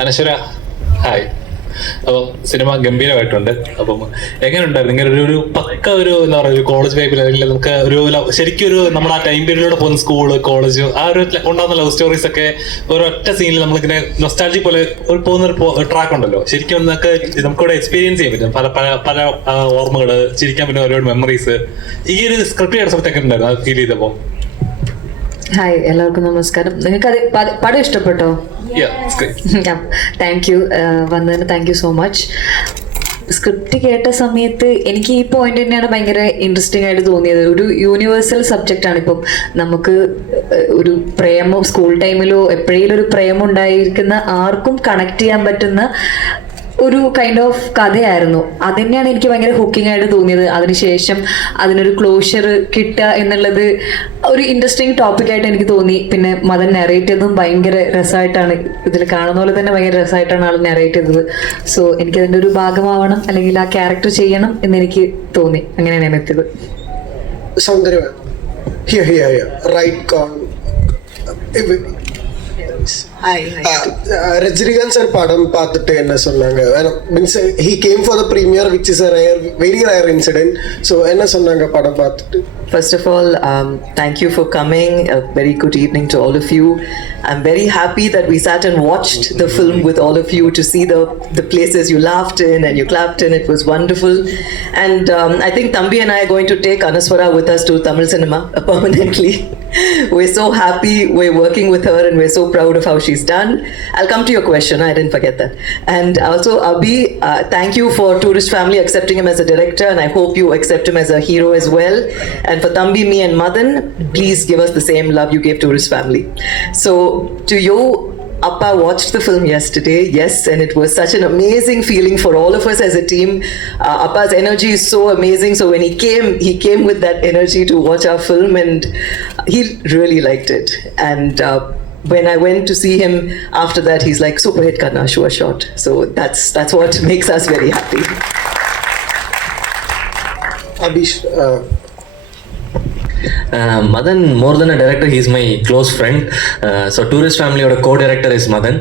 അനശ്വര hi. അപ്പം cinema ഗംഭീരമായിട്ടുണ്ട്. അപ്പം എങ്ങനെയുണ്ടായിരുന്നു ഇങ്ങനെ ഒരു പക്ക ഒരു എന്താ പറയുക ഒരു കോളേജ് ലൈഫിൽ അല്ലെങ്കിൽ നമുക്ക് ഒരു ശരിക്കും ഒരു നമ്മുടെ ആ ടൈം പീരീഡിലൂടെ പോകുന്ന സ്കൂള് കോളേജ് ആ ഒരു ഉണ്ടാകുന്ന ലവ് സ്റ്റോറീസ് ഒക്കെ ഒരൊറ്റ സീനിൽ നമ്മളിങ്ങനെ നൊസ്റ്റാൾജി പോലെ പോകുന്ന ഒരു ട്രാക്ക് ഉണ്ടല്ലോ, ശരിക്കും നമുക്കിവിടെ എക്സ്പീരിയൻസ് ചെയ്യാൻ പറ്റും പല പല പല ഓർമ്മകള്, ചിരിക്കാൻ പറ്റുന്ന ഒരുപാട് മെമ്മറീസ്. ഈ ഒരു സ്ക്രിപ്റ്റ് ചെയ്ത സമയത്തൊക്കെ ഉണ്ടായിരുന്നു അത് ഫീൽ ചെയ്തപ്പോ? ഹായ്, എല്ലാവർക്കും നമസ്കാരം. നിങ്ങൾക്ക് അത് പടം ഇഷ്ടപ്പെട്ടോ? താങ്ക് യു, വന്നതിന് thank you so much. Script കേട്ട സമയത്ത് എനിക്ക് ഈ പോയിന്റ് തന്നെയാണ് ഭയങ്കര ഇൻട്രസ്റ്റിംഗ് ആയിട്ട് തോന്നിയത്. ഒരു യൂണിവേഴ്സൽ സബ്ജക്റ്റ് ആണ്. ഇപ്പം നമുക്ക് ഒരു പ്രേമം സ്കൂൾ ടൈമിലോ എപ്പോഴേലും ഒരു പ്രേമം ഉണ്ടായിരിക്കുന്ന ആർക്കും കണക്ട് ചെയ്യാൻ പറ്റുന്ന ഒരു കൈൻഡ് ഓഫ് കഥയായിരുന്നു. അത് തന്നെയാണ് എനിക്ക് ഭയങ്കര ഹുക്കിംഗ് ആയിട്ട് തോന്നിയത്. അതിനുശേഷം അതിനൊരു ക്ലോഷർ കിട്ടുക എന്നുള്ളത് ഒരു ഇൻട്രസ്റ്റിംഗ് ടോപ്പിക്കായിട്ട് എനിക്ക് തോന്നി. പിന്നെ മദൻ നെറേറ്റ് ചെയ്തതും ഭയങ്കര രസമായിട്ടാണ്, ഇതിൽ കാണുന്ന പോലെ തന്നെ ഭയങ്കര രസമായിട്ടാണ് ആൾ നെറേറ്റ് ചെയ്തത്. സോ എനിക്കതിൻ്റെ ഒരു ഭാഗമാവണം അല്ലെങ്കിൽ ആ ക്യാരക്ടർ ചെയ്യണം എന്നെനിക്ക് തോന്നി. അങ്ങനെയാണ് ഞാൻ എത്തിയത്. ரஜினிகாந்த் சார் படம் பார்த்துட்டு என்ன சொன்னாங்க? Means he came for the premiere, which is a very rare incident. So என்ன சொன்னாங்க படம் பார்த்துட்டு? First of all, thank you for coming. A very good evening to all of you. I'm very happy that we sat and watched the film with all of you to see the places you laughed in and you clapped in. It was wonderful. And I think Thambi and I are going to take Anaswara with us to Tamil cinema permanently. We're so happy. We're working with her and we're so proud of how she's done. I'll come to your question. I didn't forget that. And also, Abhi, thank you for Tourist Family accepting him as a director, and I hope you accept him as a hero as well. And for Thambi, me and Madan, please give us the same love you gave Tourist Family. So, to you, Appa watched the film yesterday, yes, and it was such an amazing feeling for all of us as a team. Appa's energy is so amazing. So when he came with that energy to watch our film, and he really liked it. And when I went to see him after that, he's like, super hit karna, sure shot. So that's what makes us very happy. Abhish, Madan, more than a director, he's my close friend. So Tourist Family oda co-director is Madan.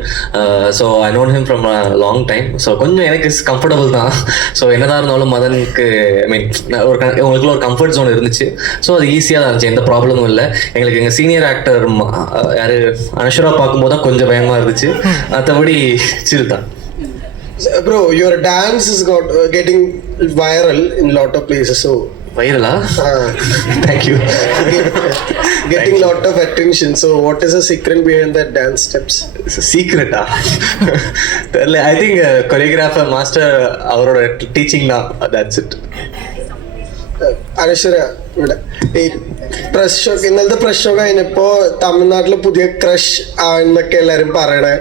So I known him from a long time. So konjam enak is comfortable da. So enadha irundhalum Madanku, I mean, ungalku or comfort zone irundhuchu. So adu easy ah irundhuchu, endha problem illa. Engalukku enga senior actor yaru Anashura paakumbodha konjam bayama irundhuchu. Athavadi chill da. bro, your dance is getting viral in lot of places. So viral thank you. Getting lot of attention. So what is the secret behind that dance steps? It's a secret I think choreographer master avaroda teaching now, that's it. അനശ്വര, ഇവിടെ ഈ press show, ഇന്നലത്തെ press show കഴിഞ്ഞപ്പോ തമിഴ്നാട്ടില് പുതിയ crush എന്നൊക്കെ എല്ലാരും പറയണേ.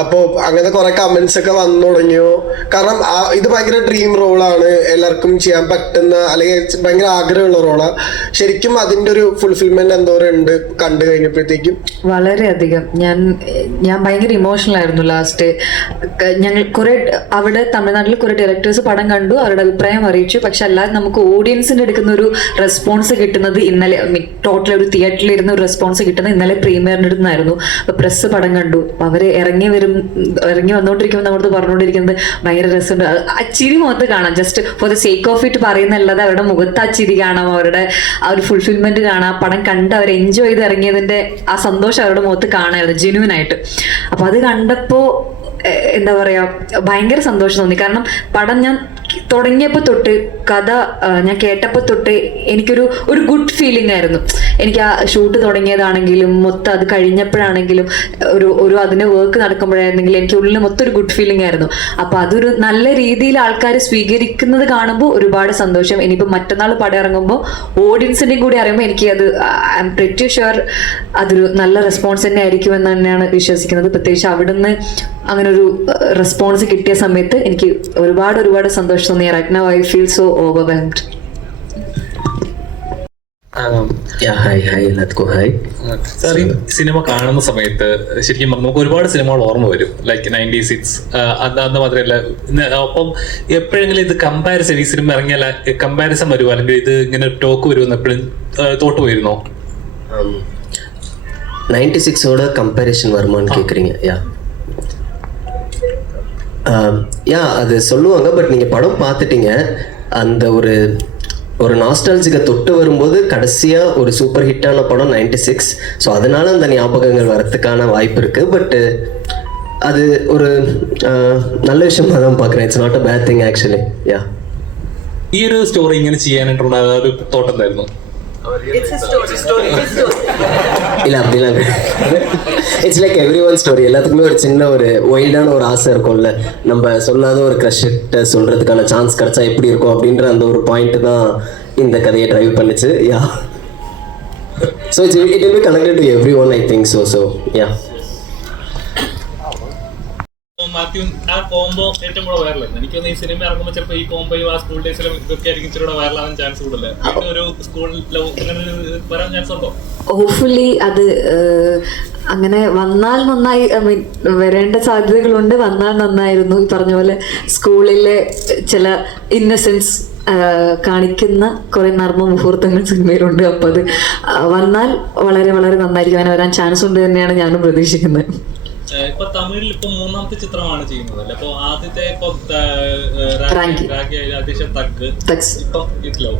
അപ്പോ അങ്ങനത്തെ കുറെ കമന്റ്സ് ഒക്കെ വന്നു തുടങ്ങിയോ? കാരണം ഇത് ഭയങ്കര ഡ്രീം റോളാണ്, എല്ലാവർക്കും ചെയ്യാൻ പറ്റുന്ന അല്ലെങ്കിൽ ഭയങ്കര ആഗ്രഹമുള്ള റോളാണ്. ശരിക്കും അതിന്റെ ഒരു ഫുൾഫിൽമെന്റ് എന്തോരം ഉണ്ട് കണ്ടു കഴിഞ്ഞപ്പോഴത്തേക്കും? വളരെയധികം. ഞാൻ ഭയങ്കര ഇമോഷണൽ ആയിരുന്നു ലാസ്റ്റ്. ഞങ്ങൾ കുറെ അവിടെ തമിഴ്നാട്ടിൽ കുറെ ഡയറക്ടേഴ്സ് പടം കണ്ടു, അവരുടെ അഭിപ്രായം അറിയിച്ചു. പക്ഷെ അല്ലാതെ നമുക്ക് ഓഡിയൻസിന്റെ എടുക്കുന്ന ഒരു റെസ്പോൺസ് കിട്ടുന്നത് ഇന്നലെ ടോട്ടൽ ഒരു തിയേറ്ററിൽ ഇരുന്ന ഒരു റെസ്പോൺസ് കിട്ടുന്നത് ഇന്നലെ പ്രീമിയറിന്റെ അടുത്തുനിന്നായിരുന്നു. അപ്പൊ പ്രസ് പടം കണ്ടു, അവര് ഇറങ്ങി വന്നോണ്ടിരിക്കുമ്പോൾ നമ്മളത് പറഞ്ഞുകൊണ്ടിരിക്കുന്നത് ഭയങ്കര രസമുണ്ട്. ആ ചിരി മുഖത്ത് കാണാം. Just for the sake of it പറയുന്നല്ലാതെ അവരുടെ മുഖത്ത് ആ ചിരി കാണാം, അവരുടെ ആ ഒരു ഫുൾഫിൽമെന്റ് കാണാം. പടം കണ്ട് അവർ എൻജോയ് ചെയ്ത് ഇറങ്ങിയതിന്റെ ആ സന്തോഷം അവരുടെ മുഖത്ത് കാണായിരുന്നു ജെന്യുവൻ ആയിട്ട്. അപ്പൊ അത് കണ്ടപ്പോ എന്താ പറയാ, ഭയങ്കര സന്തോഷം തോന്നി. കാരണം പടം ഞാൻ തുടങ്ങിയപ്പോൾ തൊട്ട്, കഥ ഞാൻ കേട്ടപ്പോൾ തൊട്ട് എനിക്കൊരു ഗുഡ് ഫീലിംഗ് ആയിരുന്നു. എനിക്ക് ആ ഷൂട്ട് തുടങ്ങിയതാണെങ്കിലും മൊത്തം അത് കഴിഞ്ഞപ്പോഴാണെങ്കിലും ഒരു അതിന്റെ വർക്ക് നടക്കുമ്പോഴായിരുന്നെങ്കിലും എനിക്ക് ഉള്ളിൽ മൊത്തം ഒരു ഗുഡ് ഫീലിംഗ് ആയിരുന്നു. അപ്പൊ അതൊരു നല്ല രീതിയിൽ ആൾക്കാർ സ്വീകരിക്കുന്നത് കാണുമ്പോൾ ഒരുപാട് സന്തോഷം. ഇനിയിപ്പോൾ മറ്റന്നാൾ പടം ഇറങ്ങുമ്പോൾ ഓഡിയൻസിന്റെയും കൂടി അറിയുമ്പോൾ എനിക്ക് അത് ഐ എം പ്രിറ്റി ഷുവർ അതൊരു നല്ല റെസ്പോൺസ് തന്നെ ആയിരിക്കും എന്ന് തന്നെയാണ് വിശ്വസിക്കുന്നത്. പ്രത്യേകിച്ച് അവിടുന്ന് അങ്ങനെ ഒരു റെസ്പോൺസ് കിട്ടിയ സമയത്ത് എനിക്ക് ഒരുപാട് സന്തോഷം തോന്നി. Right now I feel so overwhelmed. Hi, let's go. Hi. Sir, ഈ സിനിമ കാണുന്ന സമയത്ത് ശരിക്കും നമുക്ക് ഒരുപാട് സിനിമകൾ ഓർമ്മ വരും, ലൈക്ക് 96 അന്ന് മാത്രമല്ല. അപ്പം എപ്പോഴെങ്കിലും ഇത് കമ്പാരിസൺ, ഈ സിനിമ ഇറങ്ങിയാൽ കമ്പാരിസൺ വരുമോ, അല്ലെങ്കിൽ ഇത് ഇങ്ങനെ ടോക്ക് വരുമെന്ന് എപ്പോഴും തോട്ട് പോയിരുന്നോ? 96 கம்பேரிசன் வருமான்னு கேட்குறீங்க? யா யா அது சொல்லுவாங்க, பட் நீங்கள் படம் பார்த்துட்டீங்க. அந்த ஒரு நாஸ்டாலஜிக்கை தொட்டு வரும்போது கடைசியாக ஒரு சூப்பர் ஹிட்டான படம் 96. ஸோ அதனால அந்த ஞாபகங்கள் வரத்துக்கான வாய்ப்பு இருக்குது. பட்டு அது ஒரு நல்ல விஷயமா தான் பார்க்குறேன். It's not a bad thing actually. Yeah, ഈ ഒരു സ്റ്റോറി ഇങ്ങനെ ചെയ്യാനായിട്ടുള്ള ഒരു തോട്ട് എന്തായിരുന്നു? இல்லை அப்படிலாம் it's like every one story. எல்லாத்துக்குமே ஒரு சின்ன ஒரு வைல்டான ஒரு ஆசை இருக்கும்ல, நம்ம சொல்லாத ஒரு க்ரஷ்கிட்ட சொல்கிறதுக்கான சான்ஸ் கிடச்சா எப்படி இருக்கும் அப்படின்ற அந்த ஒரு பாயிண்ட் தான் இந்த கதையை ட்ரைவ் பண்ணிச்சு. Yeah, so it will be connected to everyone, I think so yeah. Mathew, ആ കോംബോ ഏറ്റവും കൂടെ വൈറലായിരുന്നു. എനിക്കൊന്ന് ഈ സിനിമ ഇറങ്ങുമ്പോൾ ചിലപ്പോൾ ഈ കോംബോയും ആ സ്കൂൾ ഡേയ്സിലും ഇതൊക്കെ ആയിരിക്കും ഇച്ചിരി കൂടെ വൈറലാവാൻ ചാൻസ് കൂടുതൽ. വീണ്ടും ഒരു സ്കൂൾ ലവ് അങ്ങനെ വരാൻ ചാൻസ് ഉണ്ടോ? ഹോപ്പ്ഫുള്ളി അത് അങ്ങനെ വന്നാൽ നന്നായി. ഐ മീൻ വരേണ്ട സാധ്യതകളുണ്ട്. വന്നാൽ നന്നായിരുന്നു. ഈ പറഞ്ഞ പോലെ സ്കൂളിലെ ചില ഇന്നസെൻസ് കാണിക്കുന്ന കുറെ നർമ്മ മുഹൂർത്തങ്ങൾ സിനിമയിലുണ്ട്. അപ്പോൾ അത് വന്നാൽ വളരെ വളരെ നന്നായിരിക്കും. അങ്ങനെ വരാൻ ചാൻസ് ഉണ്ട് തന്നെയാണ് ഞാനും പ്രതീക്ഷിക്കുന്നത്. ഇപ്പൊ തമിഴിൽ ഇപ്പൊ മൂന്നാമത്തെ ചിത്രമാണ് ചെയ്യുന്നത് അല്ലേ? അപ്പൊ ആദ്യത്തെ ഇപ്പൊ അത്യാവശ്യം തഗ്, ഇപ്പൊ ഇതിലോ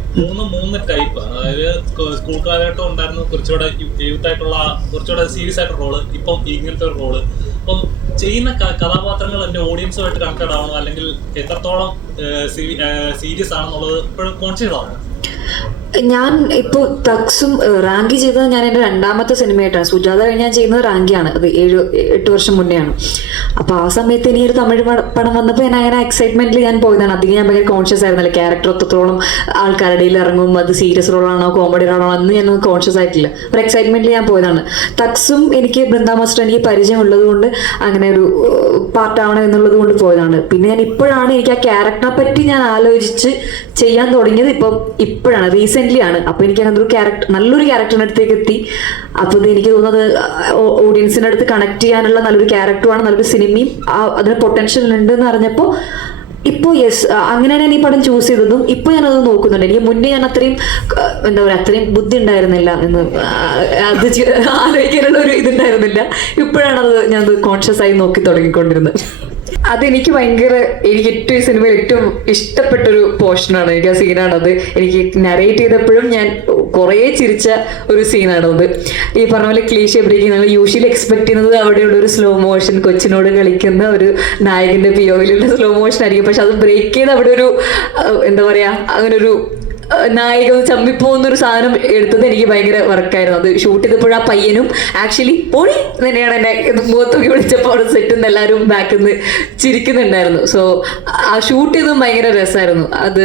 മൂന്ന് ടൈപ്പാണ്. അതായത് സ്കൂൾ കാലഘട്ടം ഉണ്ടായിരുന്നു, കുറച്ചുകൂടെ യൂത്ത് ആയിട്ടുള്ള കുറച്ചുകൂടെ സീരിയസ് ആയിട്ടുള്ള റോള്, ഇപ്പം ഇങ്ങനത്തെ ഒരു റോള്. അപ്പം ചെയ്യുന്ന കഥാപാത്രങ്ങൾ എന്റെ ഓഡിയൻസുമായിട്ട് കണക്റ്റഡ് ആവണോ, അല്ലെങ്കിൽ എത്രത്തോളം സീരിയസ് ആണെന്നുള്ളത് ഇപ്പോഴും കോൺഷ്യസ് ആവണം? ഞാൻ ഇപ്പോൾ തക്സും റാങ്കി ചെയ്തത് ഞാൻ എൻ്റെ രണ്ടാമത്തെ സിനിമയായിട്ടാണ്. സുജാത കഴിഞ്ഞ് ഞാൻ ചെയ്യുന്നത് റാങ്കിയാണ്. അത് 7-8 വർഷം മുന്നെയാണ്. അപ്പോൾ ആ സമയത്ത് ഇനി ഒരു തമിഴ് പടം വന്നപ്പോൾ ഞാൻ അങ്ങനെ എക്സൈറ്റ്മെന്റിൽ ഞാൻ പോയതാണ്. അധികം ഞാൻ ഭയങ്കര കോൺഷ്യസ് ആയിരുന്നില്ല ക്യാരക്ടർ എത്രത്തോളം ആൾക്കാരുടെ ഇടയിൽ ഇറങ്ങും, അത് സീരിയസ് റോളാണോ കോമഡി റോളാണോ അന്ന് ഞാൻ കോൺഷ്യസ് ആയിട്ടില്ല. ഒരു എക്സൈറ്റ്മെന്റിൽ ഞാൻ പോയതാണ്. തക്സും എനിക്ക് ബൃന്ദാ മാസ്റ്റർ എനിക്ക് പരിചയം ഉള്ളത് കൊണ്ട് അങ്ങനെ ഒരു പാർട്ടാവണം എന്നുള്ളത് കൊണ്ട് പോയതാണ്. പിന്നെ ഞാൻ ഇപ്പോഴാണ് എനിക്ക് ആ ക്യാരക്ടറിനെ പറ്റി ഞാൻ ആലോചിച്ച് ചെയ്യാൻ തുടങ്ങിയത്. ഇപ്പോഴാണ് റീസെന്റ് ആണ്. അപ്പൊ എനിക്ക് അങ്ങനെ ഒരു ക്യാരക്ടർ, നല്ലൊരു ക്യാരക്ടറിന്റെ അടുത്തേക്ക് എത്തി. അപ്പൊ ഇത് എനിക്ക് തോന്നുന്നത് ഓഡിയൻസിന്റെ അടുത്ത് കണക്ട് ചെയ്യാനുള്ള നല്ലൊരു ക്യാരക്ടറുമാണ്, നല്ലൊരു സിനിമയും അതിന് പൊട്ടൻഷ്യൽ ഉണ്ട് എന്ന് അറിഞ്ഞപ്പോൾ ഇപ്പോൾ യെസ്, അങ്ങനെയാണ് ഞാൻ ഈ പടം ചൂസ് ചെയ്തതും. ഇപ്പൊ ഞാനത് നോക്കുന്നുണ്ട്. എനിക്ക് മുന്നേ ഞാൻ അത്രയും എന്താ പറയുക അത്രയും ബുദ്ധി ഉണ്ടായിരുന്നില്ല എന്ന് അത് ആലോചിക്കാനുള്ള ഒരു ഇതുണ്ടായിരുന്നില്ല. ഇപ്പോഴാണത് ഞാനത് കോൺഷ്യസ് ആയി നോക്കി തുടങ്ങിക്കൊണ്ടിരുന്നത്. അതെനിക്ക് ഭയങ്കര, എനിക്ക് ഏറ്റവും സിനിമയിൽ ഏറ്റവും ഇഷ്ടപ്പെട്ടൊരു പോർഷനാണ്. എനിക്ക് ആ സീനാണത്. എനിക്ക് നരേറ്റ് ചെയ്തപ്പോഴും ഞാൻ കുറേ ചിരിച്ച ഒരു സീനാണത്. ഈ പറഞ്ഞ പോലെ ക്ലീഷേ ബ്രേക്കിംഗ് നമ്മൾ യൂഷ്വലി എക്സ്പെക്ട് ചെയ്യുന്നത് അവിടെയുള്ള ഒരു സ്ലോ മോഷൻ, കൊച്ചിനോട് കളിക്കുന്ന ഒരു നായകന്റെ പിഒയിലുള്ള സ്ലോ മോഷൻ ആയിരിക്കും. പക്ഷെ അത് ബ്രേക്ക് ചെയ്ത് അവിടെ ഒരു എന്താ പറയാ അങ്ങനെ ഒരു നായിക ചമ്മിപ്പോന്നൊരു സാധനം എടുത്തത് എനിക്ക് ഭയങ്കര വർക്കായിരുന്നു. അത് ഷൂട്ട് ചെയ്തപ്പോഴും ആ പയ്യനും ആക്ച്വലി പൊളി തന്നെയാണ് എന്നെ മുഖത്തൊക്കെ വിളിച്ചപ്പോൾ അവിടെ സെറ്റിൽ നിന്ന് എല്ലാവരും ബാക്കിൽ നിന്ന് ചിരിക്കുന്നുണ്ടായിരുന്നു. സോ ആ ഷൂട്ട് ചെയ്തതും ഭയങ്കര രസമായിരുന്നു. അത്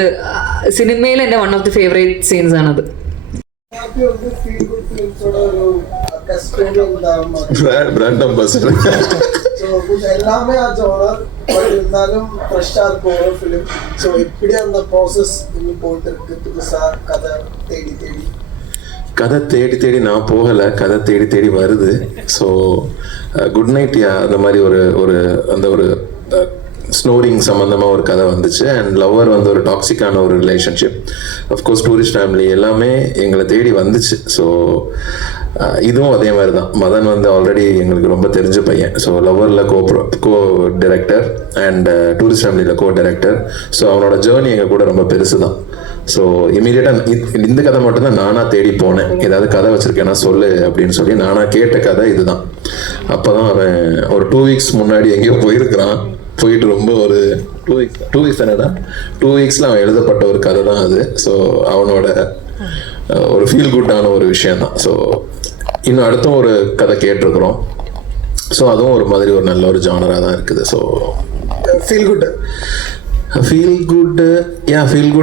സിനിമയിൽ എൻ്റെ one of the favourite scenes ആണത്. Brand ambassador. எல்லாமே ஆ ஜோனர், பட் இருந்தாலும் ஃப்ரெஷ்ஷாக இருக்கும் ஒரு ஃபிலிம். ஸோ எப்படி அந்த ப்ராசஸ் இன்னும் போயிட்டு இருக்கு? புதுசாக கதை தேடி தேடி நான் போகலை, கதை தேடி தேடி வருது. ஸோ குட் நைட் யா அந்த மாதிரி ஒரு அந்த ஒரு ஸ்னோரிங் சம்மந்தமாக ஒரு கதை வந்துச்சு. அண்ட் லவ்வர் வந்து ஒரு டாக்ஸிக்கான ஒரு ரிலேஷன்ஷிப். அஃப்கோர்ஸ் டூரிஸ்ட் ஃபேமிலி எல்லாமே எங்களை தேடி வந்துச்சு. ஸோ இதுவும் அதே மாதிரி தான். மதன் வந்து ஆல்ரெடி எங்களுக்கு ரொம்ப தெரிஞ்ச பையன். ஸோ லவ்வரில் கோ டைரக்டர் அண்ட் டூரிஸ்ட் ஃபேமிலியில் கோ டைரக்டர். ஸோ அவனோட ஜேர்னி எங்கள் கூட ரொம்ப பெருசு தான். ஸோ இமீடியட்டாக இந்த கதை மட்டும்தான் நானாக தேடி போனேன். ஏதாவது கதை வச்சுருக்கேன்னா சொல்லு அப்படின்னு சொல்லி நானாக கேட்ட கதை இதுதான். அப்போ தான் அவன் ஒரு 2 வீக்ஸ் முன்னாடி எங்கேயோ போயிருக்கிறான். போயிட்டு ரொம்ப ஒரு 2 வீக்ஸ் தானேடா, 2 வீக்ஸில் அவன் எழுதப்பட்ட ஒரு கதை தான் அது. ஸோ அவனோட ஒரு ஃபீல் குட்டான ஒரு விஷயந்தான். ஸோ இன்னும் அடுத்த ஒரு கதை கேட்டிருக்கிறோம். ஸோ அதுவும் ஒரு மாதிரி ஒரு நல்ல ஒரு ஜானராக தான் இருக்குது. ஸோ ஃபீல் குட்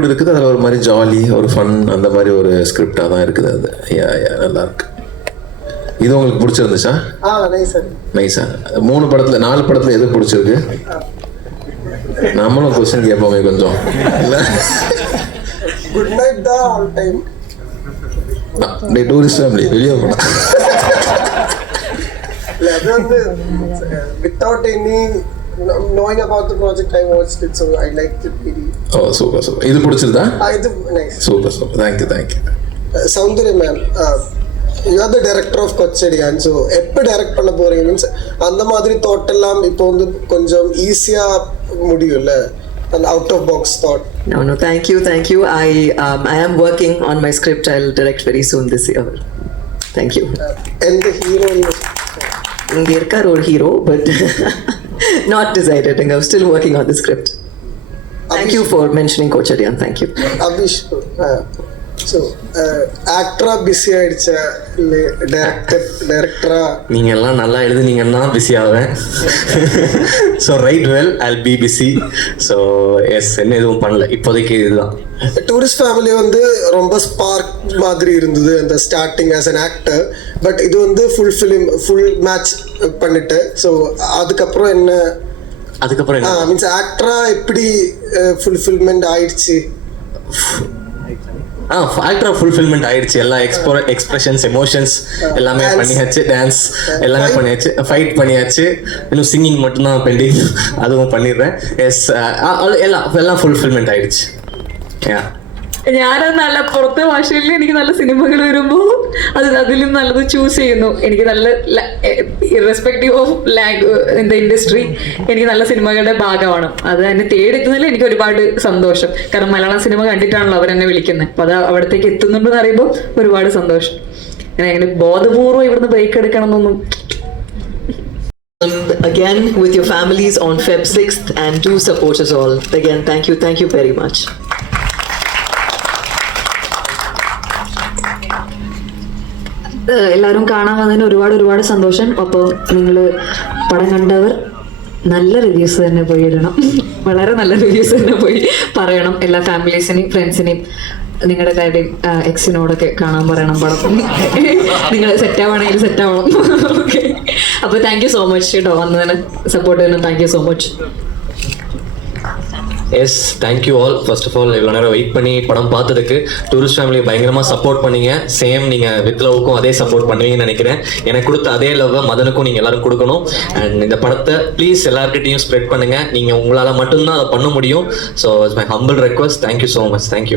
இருக்குது. அதில் ஒரு மாதிரி ஜாலி, ஒரு ஃபன், அந்த மாதிரி ஒரு ஸ்கிரிப்டாக தான் இருக்குது அது. நல்லா இருக்கு. இது உங்களுக்கு பிடிச்சிருந்துச்சா? நைஸா. 4 படத்துல எது பிடிச்சிருக்கு? நம்மளும் கொஸ்டின் கேட்போமே கொஞ்சம். இல்லை குட் நைட் தான் ஆல் டைம். டூரிஸ்ட் ஃபேமிலி வெளியே போனா அது வந்து without any knowing about the project I watched it, so I liked it really. Oh, super. இது பிடிச்சிருதா? இது nice. Super. Thank you. Soundari ma'am, you are the director of Kochadiyan. So எப்போ direct பண்ண போறீங்க? Means அந்த மாதிரி thought எல்லாம் இப்போ வந்து கொஞ்சம் ஈஸியாக முடியும்ல an out of box thought. No, thank you. I am working on my script. I'll direct very soon this year. Thank you. And the hero Ingirkar or hero, but not decided. I'm still working on the script. Thank you for mentioning Coach Aryan. Thank you. Abhish, so actor busy ஆயிடுச்சா இல்லை டைரக்டரா? நீங்கள் எல்லாம் நல்லா எழுதுனீங்கன்னா busy ஆவேன். So right well I'll be busy. So yes, என்ன எதுவும் பண்ணல இப்போதைக்கு. இதுதான் டூரிஸ்ட் ஃபேமிலி வந்து ரொம்ப ஸ்பார்க் மாதிரி இருந்தது அந்த starting as an actor. But இது வந்து ஃபுல் மேட்ச் பண்ணிட்டு, ஸோ அதுக்கப்புறம் என்ன மீன்ஸ் ஆக்டரா எப்படி ஃபுல்ஃபில்மெண்ட் ஆயிடுச்சு? ஆக்டரா ஃபுல்ஃபில்மெண்ட் ஆயிடுச்சு. எல்லா எக்ஸ்பிரஷன்ஸ், எமோஷன்ஸ் எல்லாமே பண்ணியாச்சு. டான்ஸ் எல்லாமே பண்ணியாச்சு. ஃபைட் பண்ணியாச்சு. இன்னும் சிங்கிங் மட்டும்தான் பெண்டிங், அதுவும் பண்ணிடுறேன். எஸ், எல்லாம் ஃபுல்ஃபில்மெண்ட் ആയിடுச்சு. ഞാനത് നല്ല പുറത്തെ ഭാഷയിൽ എനിക്ക് നല്ല സിനിമകൾ വരുമ്പോൾ അതിലും നല്ലത് ചൂസ് ചെയ്യുന്നു. എനിക്ക് നല്ല ഇറസ്പെക്റ്റീവ് ഓഫ് ദ ഇൻഡസ്ട്രി എനിക്ക് നല്ല സിനിമകളുടെ ഭാഗമാണ്. അത് എന്നെ തേടിത്തുന്നതിൽ എനിക്ക് ഒരുപാട് സന്തോഷം. കാരണം മലയാളം സിനിമ കണ്ടിട്ടാണല്ലോ അവരെന്നെ വിളിക്കുന്നത്. അപ്പോൾ അത് അവിടത്തേക്ക് എത്തുന്നുണ്ടെന്ന് അറിയുമ്പോൾ ഒരുപാട് സന്തോഷം. അങ്ങനെ ബോധപൂർവ്വം ഇവിടുന്ന് ബ്രേക്ക് എടുക്കണം എന്നൊന്നും. Again with your families on Feb 6th and do support us all. Again, thank you very much. എല്ലാവരും കാണാൻ വന്നതിന് ഒരുപാട് സന്തോഷം. അപ്പോൾ നിങ്ങൾ പടം കണ്ടവർ നല്ല റിവ്യൂസ് തന്നെ പോയി ഇടണം. വളരെ നല്ല റിവ്യൂസ് തന്നെ പോയി പറയണം. എല്ലാ ഫാമിലീസിനെയും ഫ്രണ്ട്സിനെയും നിങ്ങളുടെ കാര്യം എക്സിനോടൊക്കെ കാണാൻ പറയണം പടം. നിങ്ങൾ സെറ്റാവണമെങ്കിൽ സെറ്റാവണം. ഓക്കെ, അപ്പോൾ താങ്ക് യു സോ മച്ച് കേട്ടോ, വന്നതിന് സപ്പോർട്ട് ചെയ്യുന്നു. Thank you so much. Yes, thank you all. First of all இவ்வளோ நேரம் வெயிட் பண்ணி படம் பார்த்ததுக்கு டூரிஸ்ட் ஃபேமிலி பயங்கரமாக சப்போர்ட் பண்ணீங்க. சேம் நீங்கள் வித் லவ்வுக்கும் அதே சப்போர்ட் பண்ணுவீங்கன்னு நினைக்கிறேன். எனக்கு கொடுத்த அதே லவ்வை மதனுக்கும் நீங்கள் எல்லாரும் கொடுக்கணும். அண்ட் இந்த படத்தை ப்ளீஸ் எல்லாருக்கிட்டையும் ஸ்ப்ரெட் பண்ணுங்கள். நீங்கள் உங்களால் மட்டும்தான் அதை பண்ண முடியும். So it's my humble request. Thank you so much. Thank you.